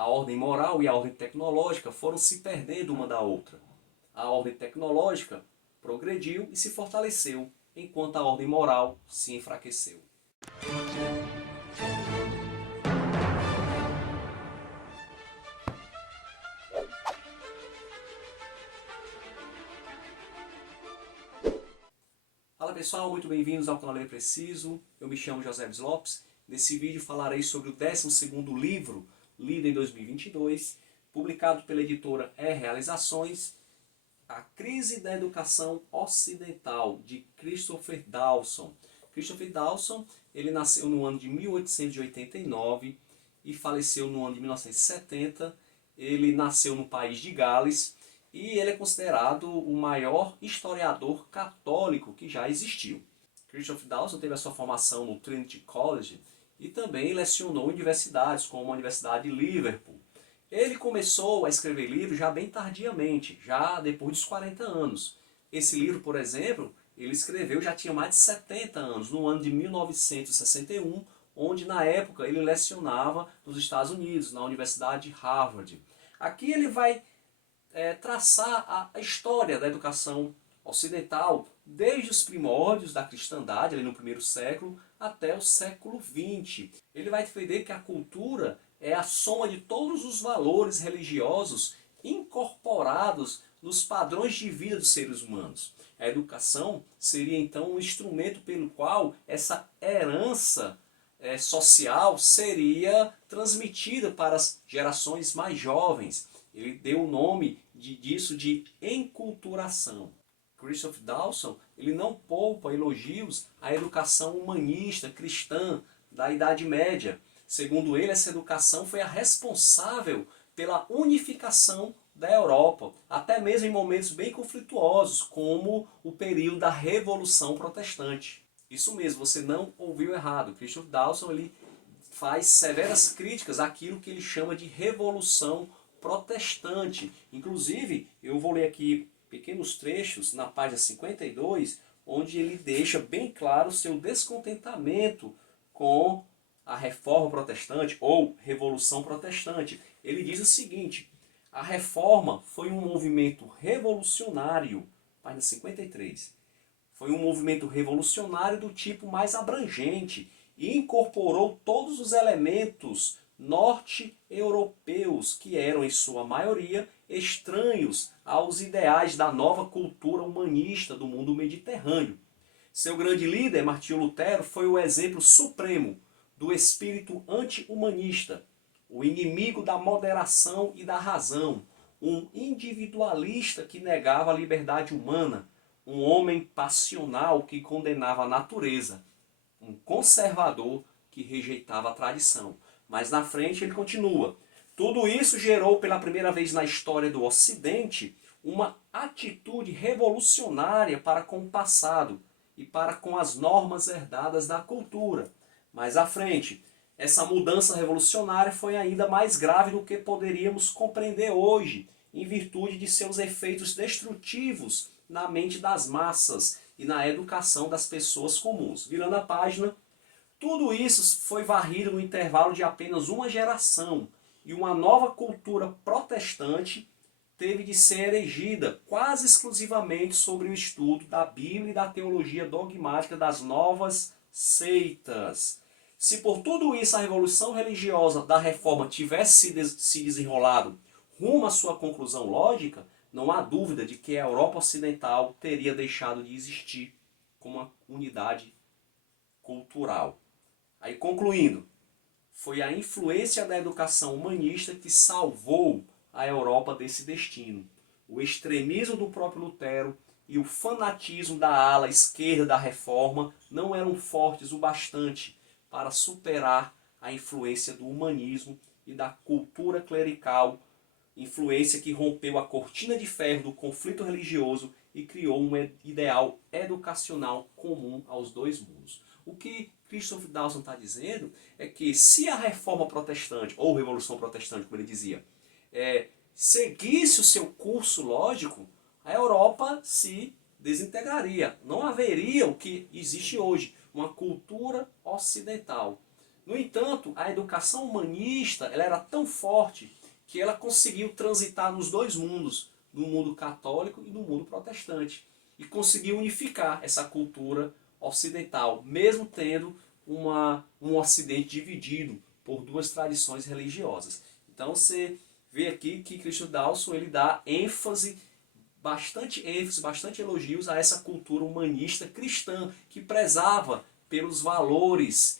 A ordem moral e a ordem tecnológica foram se perdendo uma da outra. A ordem tecnológica progrediu e se fortaleceu, enquanto a ordem moral se enfraqueceu. Fala pessoal, muito bem-vindos ao canal Ler Preciso. Eu me chamo José Lopes. Nesse vídeo falarei sobre o 12º livro, lido em 2022, publicado pela editora Realizações, A Crise da Educação Ocidental, de Christopher Dawson. Christopher Dawson, ele nasceu no ano de 1889 e faleceu no ano de 1970. Ele nasceu no país de Gales e ele é considerado o maior historiador católico que já existiu. Christopher Dawson teve a sua formação no Trinity College e também lecionou em universidades, como a Universidade de Liverpool. Ele começou a escrever livros já bem tardiamente, já depois dos 40 anos. Esse livro, por exemplo, ele escreveu já tinha mais de 70 anos, no ano de 1961, onde na época ele lecionava nos Estados Unidos, na Universidade de Harvard. Aqui ele vai traçar a história da educação ocidental, desde os primórdios da cristandade, ali no primeiro século, até o século XX. Ele vai defender que a cultura é a soma de todos os valores religiosos incorporados nos padrões de vida dos seres humanos. A educação seria então um instrumento pelo qual essa herança social seria transmitida para as gerações mais jovens. Ele deu o nome disso de enculturação. Christopher Dawson, ele não poupa elogios à educação humanista cristã da Idade Média. Segundo ele, essa educação foi a responsável pela unificação da Europa, até mesmo em momentos bem conflituosos, como o período da Revolução Protestante. Isso mesmo, você não ouviu errado. Christopher Dawson ele faz severas críticas àquilo que ele chama de Revolução Protestante. Inclusive, eu vou ler aqui pequenos trechos na página 52, onde ele deixa bem claro o seu descontentamento com a Reforma Protestante ou Revolução Protestante. Ele diz o seguinte: a Reforma foi um movimento revolucionário, página 53. Foi um movimento revolucionário do tipo mais abrangente e incorporou todos os elementos norte-europeus que eram, em sua maioria, estranhos aos ideais da nova cultura humanista do mundo mediterrâneo. Seu grande líder, Martinho Lutero, foi o exemplo supremo do espírito anti-humanista, o inimigo da moderação e da razão, um individualista que negava a liberdade humana, um homem passional que condenava a natureza, um conservador que rejeitava a tradição. Mas na frente ele continua: tudo isso gerou pela primeira vez na história do Ocidente uma atitude revolucionária para com o passado e para com as normas herdadas da cultura. Mais à frente, essa mudança revolucionária foi ainda mais grave do que poderíamos compreender hoje, em virtude de seus efeitos destrutivos na mente das massas e na educação das pessoas comuns. Virando a página, tudo isso foi varrido no intervalo de apenas uma geração, e uma nova cultura protestante teve de ser erigida quase exclusivamente sobre o estudo da Bíblia e da teologia dogmática das novas seitas. Se por tudo isso a revolução religiosa da Reforma tivesse se desenrolado rumo à sua conclusão lógica, não há dúvida de que a Europa Ocidental teria deixado de existir como uma unidade cultural. Aí concluindo, foi a influência da educação humanista que salvou a Europa desse destino. O extremismo do próprio Lutero e o fanatismo da ala esquerda da Reforma não eram fortes o bastante para superar a influência do humanismo e da cultura clerical, influência que rompeu a cortina de ferro do conflito religioso e criou um ideal educacional comum aos dois mundos. O que Christopher Dawson está dizendo é que se a Reforma Protestante, ou Revolução Protestante, como ele dizia, seguisse o seu curso lógico, a Europa se desintegraria. Não haveria o que existe hoje, uma cultura ocidental. No entanto, a educação humanista ela era tão forte que ela conseguiu transitar nos dois mundos, no mundo católico e no mundo protestante, e conseguiu unificar essa cultura ocidental, mesmo tendo um ocidente dividido por duas tradições religiosas. Então você vê aqui que Christian Dawson ele dá bastante elogios a essa cultura humanista cristã que prezava pelos valores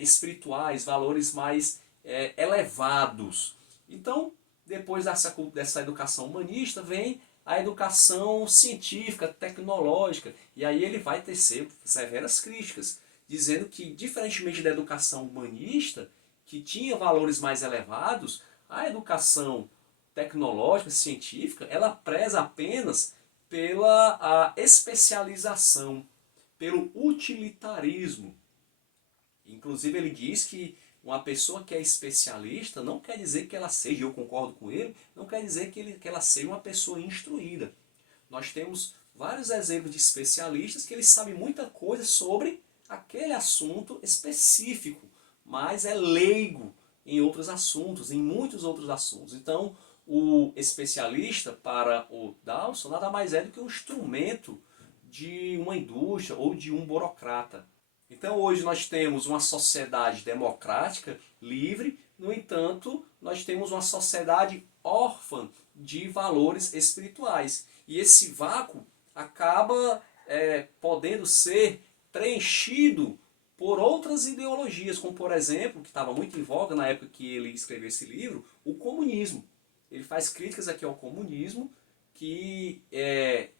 espirituais, valores mais elevados. Então, depois dessa educação humanista, vem a educação científica, tecnológica, e aí ele vai tecer severas críticas, dizendo que, diferentemente da educação humanista, que tinha valores mais elevados, a educação tecnológica, científica, ela preza apenas pela especialização, pelo utilitarismo. Inclusive ele diz que uma pessoa que é especialista não quer dizer que ela seja, eu concordo com ele, não quer dizer que ela seja uma pessoa instruída. Nós temos vários exemplos de especialistas que eles sabem muita coisa sobre aquele assunto específico, mas é leigo em outros assuntos, em muitos outros assuntos. Então, o especialista para o Dawson nada mais é do que um instrumento de uma indústria ou de um burocrata. Então hoje nós temos uma sociedade democrática, livre, no entanto, nós temos uma sociedade órfã de valores espirituais. E esse vácuo acaba podendo ser preenchido por outras ideologias, como por exemplo, que estava muito em voga na época que ele escreveu esse livro, o comunismo. Ele faz críticas aqui ao comunismo, que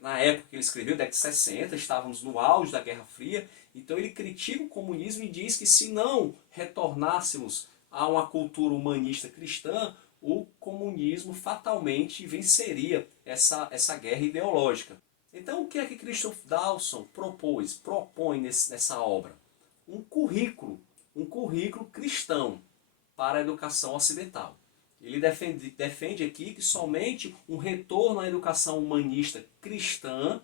na época que ele escreveu, década de 60, estávamos no auge da Guerra Fria, então ele critica o comunismo e diz que se não retornássemos a uma cultura humanista cristã, o comunismo fatalmente venceria essa guerra ideológica. Então o que é que Christoph Dawson propõe nessa obra? Um currículo cristão para a educação ocidental. Ele defende aqui que somente um retorno à educação humanista cristã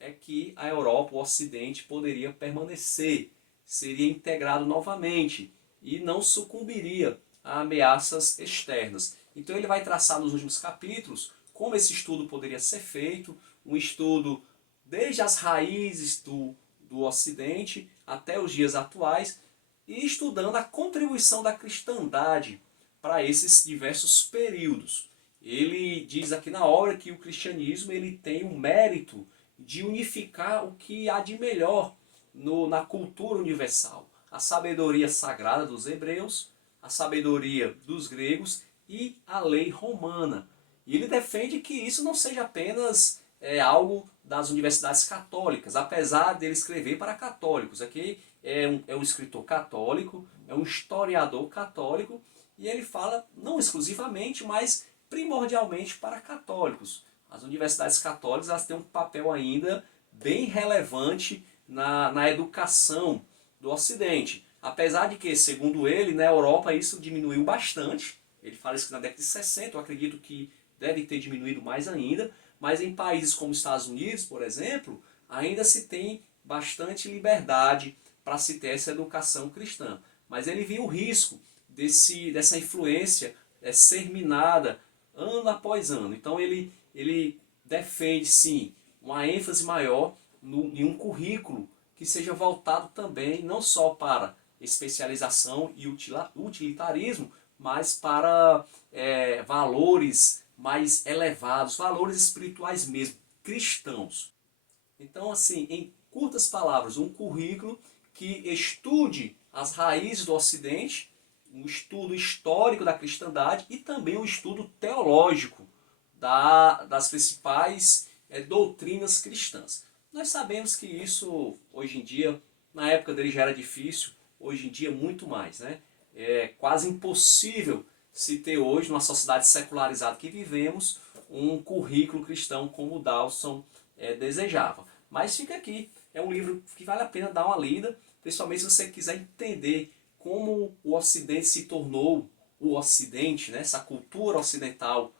é que a Europa, o Ocidente, poderia permanecer, seria integrado novamente e não sucumbiria a ameaças externas. Então ele vai traçar nos últimos capítulos como esse estudo poderia ser feito, um estudo desde as raízes do Ocidente até os dias atuais, e estudando a contribuição da cristandade para esses diversos períodos. Ele diz aqui na obra que o cristianismo ele tem o mérito de unificar o que há de melhor na cultura universal. A sabedoria sagrada dos hebreus, a sabedoria dos gregos e a lei romana. E ele defende que isso não seja apenas algo das universidades católicas, apesar dele escrever para católicos. Aqui é um escritor católico, é um historiador católico, e ele fala não exclusivamente, mas primordialmente para católicos. As universidades católicas elas têm um papel ainda bem relevante na educação do Ocidente. Apesar de que, segundo ele, na Europa isso diminuiu bastante. Ele fala isso que na década de 60, eu acredito que deve ter diminuído mais ainda, mas em países como os Estados Unidos, por exemplo, ainda se tem bastante liberdade para se ter essa educação cristã. Mas ele viu o risco dessa influência ser minada ano após ano. Então ele defende sim uma ênfase maior em um currículo que seja voltado também não só para especialização e utilitarismo, mas para valores mais elevados, valores espirituais mesmo, cristãos. Então, assim, em curtas palavras, um currículo que estude as raízes do Ocidente, um estudo histórico da cristandade e também um estudo teológico das principais doutrinas cristãs. Nós sabemos que isso, hoje em dia, na época dele já era difícil, hoje em dia muito mais, né? É quase impossível se ter hoje, numa sociedade secularizada que vivemos, um currículo cristão como o Dawson desejava. Mas fica aqui, é um livro que vale a pena dar uma lida, principalmente se você quiser entender como o Ocidente se tornou o Ocidente, né? Essa cultura ocidental.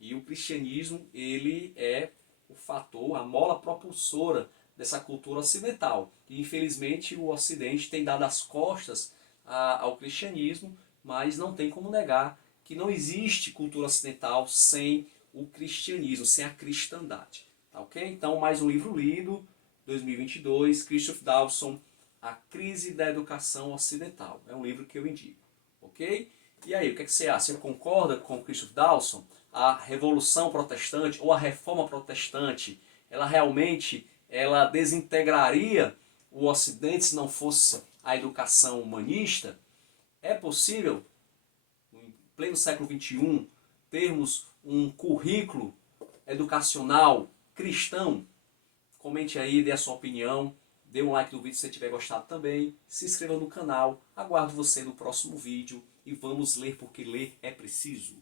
E o cristianismo, ele é o fator, a mola propulsora dessa cultura ocidental. E infelizmente o Ocidente tem dado as costas ao cristianismo, mas não tem como negar que não existe cultura ocidental sem o cristianismo, sem a cristandade. Tá, ok? Então, mais um livro lido, 2022, Christopher Dawson, A Crise da Educação Ocidental. É um livro que eu indico. Ok? E aí, o que você acha? Você concorda com Christopher Dawson? A Revolução Protestante ou a Reforma Protestante, ela realmente desintegraria o Ocidente se não fosse a educação humanista? É possível, em pleno século XXI, termos um currículo educacional cristão? Comente aí, dê a sua opinião, dê um like no vídeo se você tiver gostado também, se inscreva no canal, aguardo você no próximo vídeo e vamos ler porque ler é preciso.